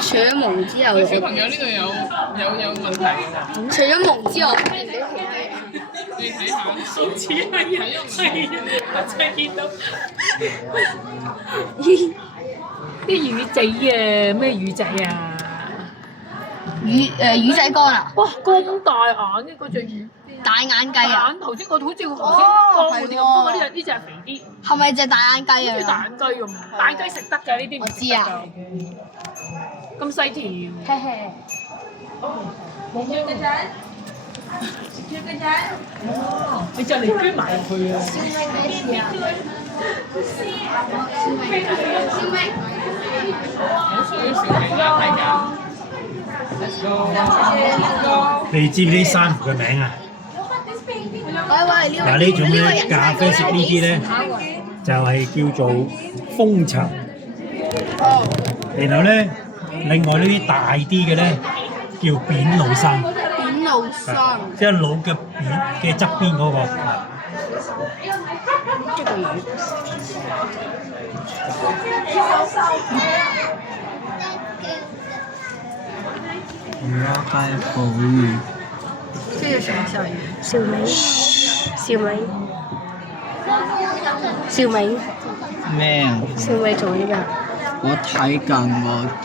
除咗毛之後，小朋友呢度有問題㗎喎，除咗毛之外，你冇其他嘢。你睇下，好似係我真係見到啲魚仔啊，咩魚仔啊？魚仔乾啊，哇，咁大眼嘅嗰隻魚，大眼雞啊，眼頭先個好似頭先乾嗰啲咁，不過呢隻係肥啲，係咪隻大眼雞好似大啊？眼雞咁。大眼雞食得㗎呢啲，我知啊，咁細條。嘿嘿。你就嚟捐埋入去啊！你知唔知珊瑚嘅名啊？嗱，呢種咧咖啡色呢啲咧，就係叫做蜂巢。然後咧，另外呢啲大啲嘅咧叫扁腦珊，扁腦珊，即係腦嘅扁嘅側邊嗰個。魚雞捕魚，這是什麼小魚？小美，小美，小美，咩啊？小美做呢個。我睇緊嗰啲